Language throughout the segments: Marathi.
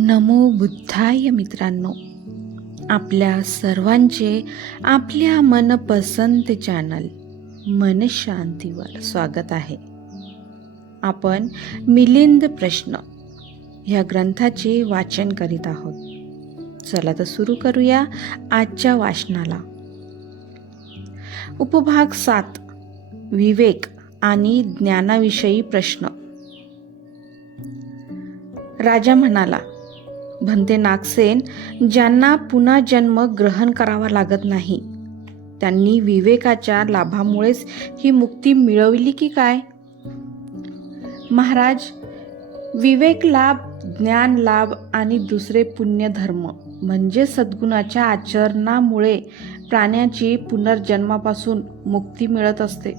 नमो बुद्धाय मित्रांनो. आपल्या सर्वांचे आपल्या मनपसंत चॅनल मन शांतीवर स्वागत आहे. आपण मिलिंद प्रश्न ह्या ग्रंथाचे वाचन करीत आहोत. चला तर सुरू करूया आजच्या वाचनाला. उपभाग सात विवेक आणि ज्ञानाविषयी प्रश्न. राजा म्हणाला भंते नागसेन ज्यांना पुन्हा जन्म ग्रहण करावा लागत नाही. त्यांनी विवेकाच्या लाभामुळेच ही मुक्ती मिळवली की काय? महाराज विवेक लाभ ज्ञान लाभ आणि दुसरे पुण्यधर्म म्हणजे सद्गुणाच्या आचरणामुळे प्राण्याची पुनर्जन्मापासून मुक्ती मिळत असते.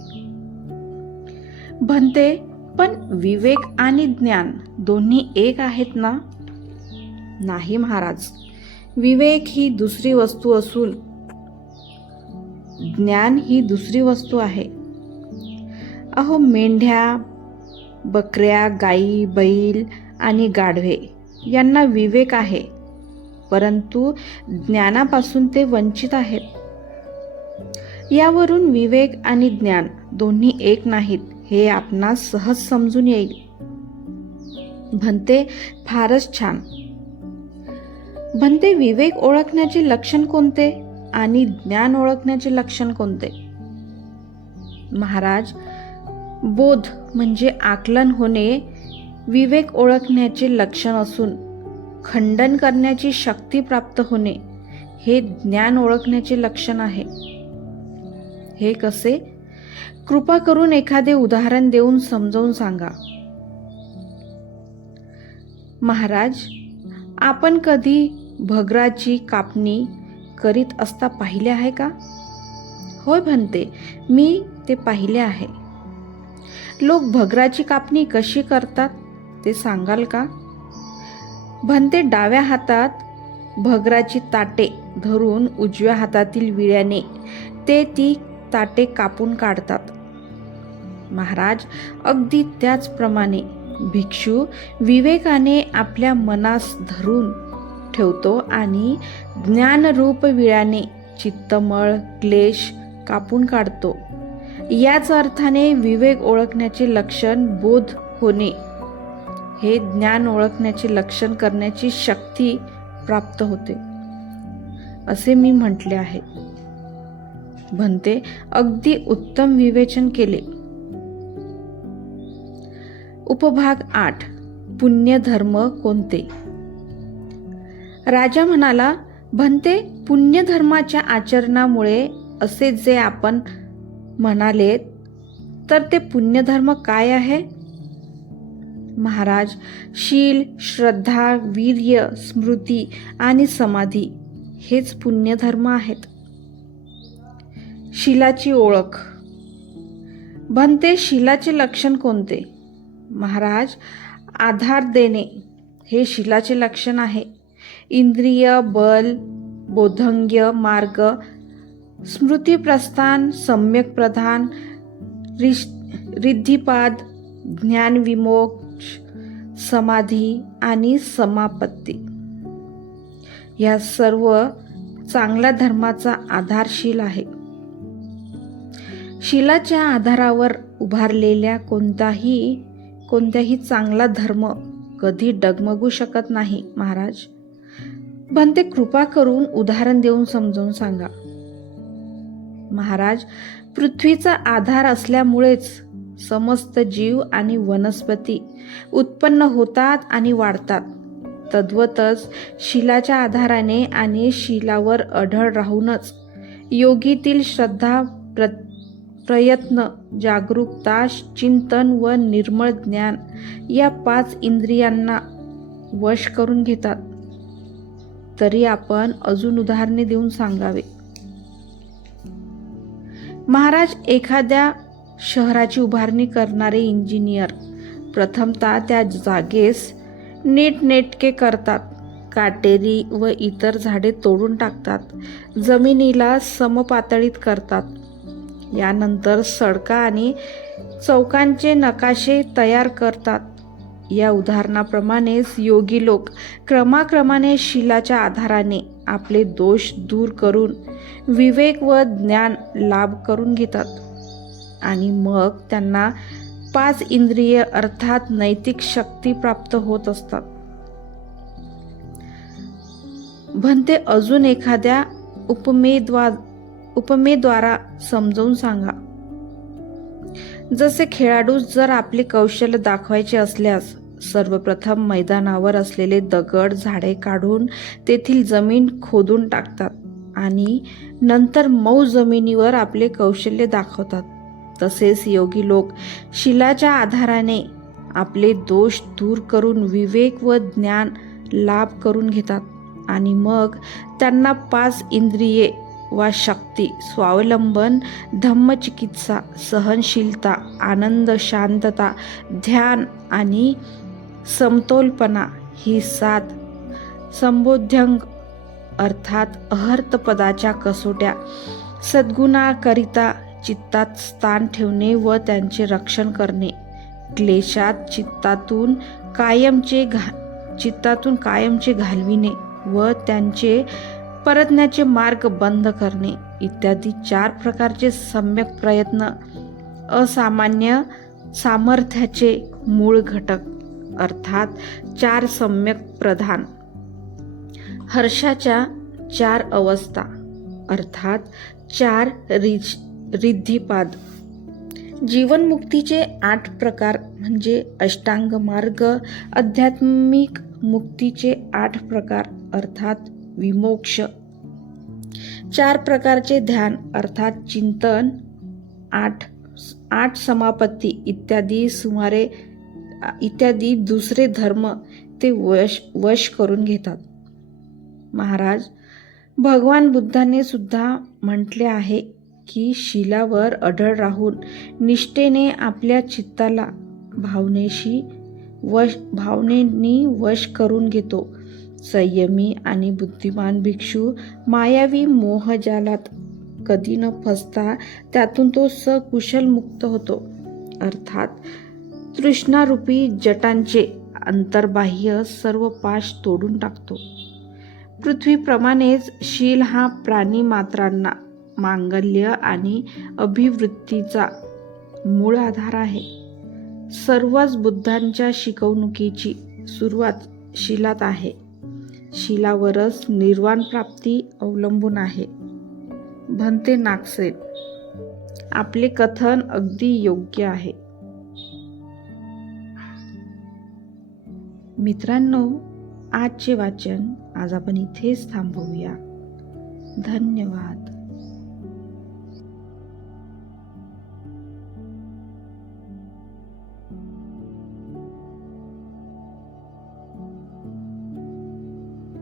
भंते पण विवेक आणि ज्ञान दोन्ही एक आहेत ना? नाही महाराज. विवेक ही दुसरी वस्तू असून ज्ञान ही दुसरी वस्तू आहे. अहो मेंढ्या बकऱ्या गाई बैल आणि गाढवे यांना विवेक आहे परंतु ज्ञानापासून ते वंचित आहेत. यावरून विवेक आणि ज्ञान दोन्ही एक नाहीत हे आपणास सहज समजून येईल. भंते फारच छान. भंते विवेक ओळखण्याचे लक्षण कोणते आणि ज्ञान ओळखण्याचे लक्षण कोणते? महाराज बोध म्हणजे आकलन होणे विवेक ओळखण्याचे लक्षण असून खंडन करण्याची शक्ती प्राप्त होणे हे ज्ञान ओळखण्याचे लक्षण आहे. हे कसे? कृपा करून एखादे उदाहरण देऊन समजावून सांगा. महाराज आपण कधी भगराची कापणी करीत असता पाहिले आहे का? होय म्हणते मी ते पाहिले आहे. लोक भगराची कापणी कशी करतात ते सांगाल का? भंते डाव्या हातात भगराची ताटे धरून उजव्या हातातील विळ्याने ते ती ताटे कापून काढतात. महाराज अगदी त्याचप्रमाणे भिक्षू विवेकाने आपल्या मनास धरून ठेवतो आणि ज्ञानरूप विळ्याने चित्तमळ क्लेश कापून काढतो. याच अर्थाने विवेक ओळखण्याचे लक्षण बोध होणे हे ज्ञान ओळखण्याचे लक्षण करण्याची शक्ती प्राप्त होते असे मी म्हटले आहे. भंते अगदी उत्तम विवेचन केले. उपभाग आठ. पुण्यधर्म कोणते? राजा म्हणाला भंते पुण्यधर्माच्या आचरणामुळे असे जे आपण म्हणाले तर ते पुण्यधर्म काय आहे? महाराज शील श्रद्धा वीर्य स्मृती आणि समाधी हेच पुण्यधर्म आहेत. शिलाची ओळख. भंते शिलाचे लक्षण कोणते? महाराज आधार देणे हे शिलाचे लक्षण आहे. इंद्रिय बल बोधंग्य मार्ग स्मृतिप्रस्थान सम्यक प्रधान रिद्धिपाद ज्ञानविमोक्ष समाधी आणि समापत्ती. या सर्व चांगल्या धर्माचा आधारशील आहे. शिलाच्या आधारावर उभारलेल्या कोणताही कोणत्याही चांगला धर्म कधी डगमगू शकत नाही महाराज. भंते कृपा करून उदाहरण देऊन समजावून सांगा. महाराज पृथ्वीचा आधार असल्यामुळेच समस्त जीव आणि वनस्पती उत्पन्न होतात आणि वाढतात. तद्वतच शिलाच्या आधाराने आणि शिलावर अढळ राहूनच योगीतील श्रद्धा प्र प्रयत्न जागरूकता चिंतन व निर्मळ ज्ञान या पाच इंद्रियांना वश करून घेतात. तरी आपण अजून उदाहरणे देऊन सांगावे. महाराज एखाद्या शहराची उभारणी करणारे इंजिनियर प्रथमतः त्या जागेस नीटनेटके करतात. काटेरी व इतर झाडे तोडून टाकतात. जमिनीला समपातळीत करतात. यानंतर सडका आणि चौकांचे नकाशे तयार करतात. या उदाहरणाप्रमाणेच योगी लोक क्रमाक्रमाने शिलाच्या आधाराने आपले दोष दूर करून विवेक व ज्ञान लाभ करून घेतात. आणि मग त्यांना पाच इंद्रिय अर्थात नैतिक शक्ती प्राप्त होत असतात. भंते अजून एखाद्या उपमेदवाद उपमेद्वारा समजावून सांगा. जसे खेळाडू जर आपले कौशल्य दाखवायचे असल्यास सर्वप्रथम मैदानावर असलेले दगड झाडे काढून तेथील जमीन खोदून टाकतात आणि नंतर मऊ जमिनीवर आपले कौशल्य दाखवतात. तसेच योगी लोक शिलाच्या आधाराने आपले दोष दूर करून विवेक व ज्ञान लाभ करून घेतात आणि मग त्यांना पाच इंद्रिये वा शक्ती स्वावलंबन धम्मचिकित्सा सहनशीलता आनंद शांतता ध्यान आणि समतोलपणा ही सात संबोध्यंग अर्थात अहर्तपदाच्या कसोट्या. सद्गुणाकरिता चित्तात स्थान ठेवणे व त्यांचे रक्षण करणे. क्लेशात चित्तातून कायमचे घा चित्तातून कायमचे घालविणे व त्यांचे परतण्याचे मार्ग बंद करणे इत्यादी चार प्रकारचे सम्यक प्रयत्न असामान्य सामर्थ्याचे मूळ घटक अर्थात चार सम्यक प्रधान. हर्षाच्या चार अवस्था अर्थात चार रिज रिद्धिपाद. जीवनमुक्तीचे आठ प्रकार म्हणजे अष्टांग मार्ग आध्यात्मिक मुक्तीचे आठ प्रकार अर्थात विमोक्ष. चार प्रकारचे ध्यान अर्थात चिंतन आठ आठ समापत्ती इत्यादी सुमारे इत्यादी दुसरे धर्म ते वश वश करून घेतात. महाराज भगवान बुद्धाने सुद्धा म्हटले आहे की शिलावर अढळ राहून निष्ठेने आपल्या चित्ताला भावनेशी वश भावनेनी वश करून घेतो. संयमी आणि बुद्धिमान भिक्षू मायावी मोहजालात कधी न फसता त्यातून तो सकुशल मुक्त होतो. अर्थात तृष्णारूपी जटांचे अंतर्बाह्य सर्व पाश तोडून टाकतो. पृथ्वीप्रमाणेच शील हा प्राणी मात्रांना मांगल्य आणि अभिवृत्तीचा मूळ आधार आहे. सर्वच बुद्धांच्या शिकवणुकीची सुरुवात शिलात आहे. शिलावरच निर्वाण प्राप्ती अवलंबून आहे. भंते नागसेन आपले कथन अगदी योग्य आहे. मित्रांनो आजचे वाचन आज आपण इथेच थांबवूया. धन्यवाद.